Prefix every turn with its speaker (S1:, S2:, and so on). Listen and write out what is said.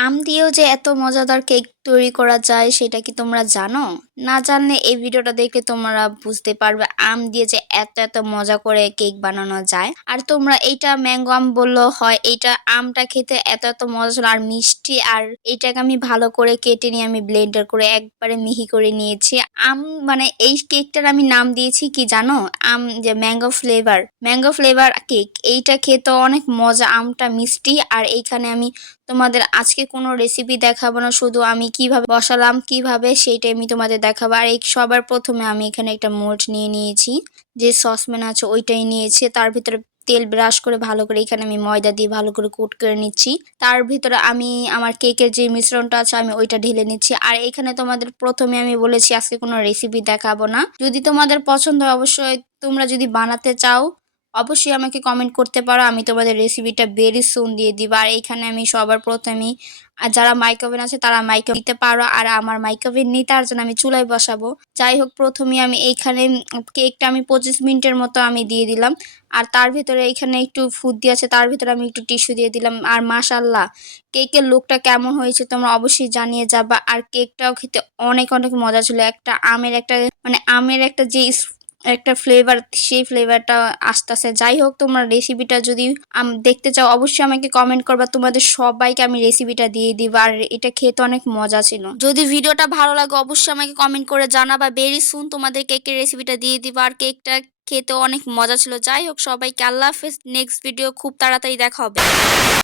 S1: আম দিয়েও যে এত মজাদার কেক তৈরি করা যায় সেটা কি তোমরা জানো? না জানলে এই ভিডিওটা দেখে তোমরা বুঝতে পারবে আম দিয়ে যে এত এত মজা করে কেক বানানো যায়। আর তোমরা এইটা ম্যাঙ্গো আম বললেও হয়, এইটা আমটা খেতে এত এত মজা ছিল আর মিষ্টি, আর এইটাকে আমি ভালো করে কেটে নিয়ে আমি ব্লেন্ডার করে একবারে মিহি করে নিয়েছি। আম মানে এই কেকটার আমি নাম দিয়েছি কি জানো? আম যে mango flavour mango flavour cake, এইটা খেতে অনেক মজা, আমটা মিষ্টি। আর এইখানে আমি তোমাদের আজকে কোনো রেসিপি দেখাবো না, শুধু আমি কীভাবে বসালাম, কীভাবে সেইটাই আমি তোমাদের দেখাবো। আর এই সবার প্রথমে আমি এখানে একটা মোল্ড নিয়ে নিয়েছি। যে সসপ্যান আছে ওইটাই নিয়েছি। তার ভিতরে তেল ব্রাশ করে ভালো করে এখানে আমি ময়দা দিয়ে ভালো করে কোট করে নিচ্ছি। তার ভিতরে আমি আমার কেকের যে মিশ্রণটা আছে, আমি ওইটা ঢেলে নিচ্ছি। আর এখানে তোমাদের প্রথমে আমি বলেছি, আজকে কোনো রেসিপি দেখাবো না। যদি তোমাদের পছন্দ হয়, অবশ্যই তোমরা যদি বানাতে চাও অবশ্যই আমাকে কমেন্ট করতে পারো, আমি তোমাদের রেসিপিটা ভেরি সুন দিয়ে দিব। আর এইখানে আমি সবার প্রথমেই, আর যারা মাইক্রোওভেন আছে তারা মাইক্রো দিতে পারো, আর আমার মাইক্রোওভেন নেই তার জন্য আমি চুলায় বসাবো। যাই হোক প্রথমে আমি এইখানে কেকটা আমি পঁচিশ মিনিটের মতো আমি দিয়ে দিলাম। আর তার ভিতরে এইখানে একটু ফুড দিয়ে আছে, তার ভিতরে আমি একটু টিস্যু দিয়ে দিলাম। আর মাশাল্লাহ কেকের লুকটা কেমন হয়েছে তোমরা অবশ্যই জানিয়ে যাবা। আর কেকটাও খেতে অনেক অনেক মজা ছিল। একটা আমের একটা মানে আমের একটা যে একটা ফ্লেভার সেই ফ্লেভারটা আসতেছে। যাই হোক, তোমরা রেসিপিটা যদি দেখতে চাও, অবশ্যই আমাকে কমেন্ট করবা। তোমাদের সবাইকে আমি রেসিপিটা দিয়ে দিব। আর এটা খেতে অনেক মজা ছিল। যদি ভিডিওটা ভালো লাগে, অবশ্যই আমাকে কমেন্ট করে জানাবা। বেরি সুন তোমাদের কেকের রেসিপিটা দিয়ে দিব। আর কেকটা খেতে অনেক মজা ছিল। যাই হোক, সবাইকে আল্লাহ হাফেজ। নেক্সট ভিডিও খুব তাড়াতাড়ি দেখা হবে।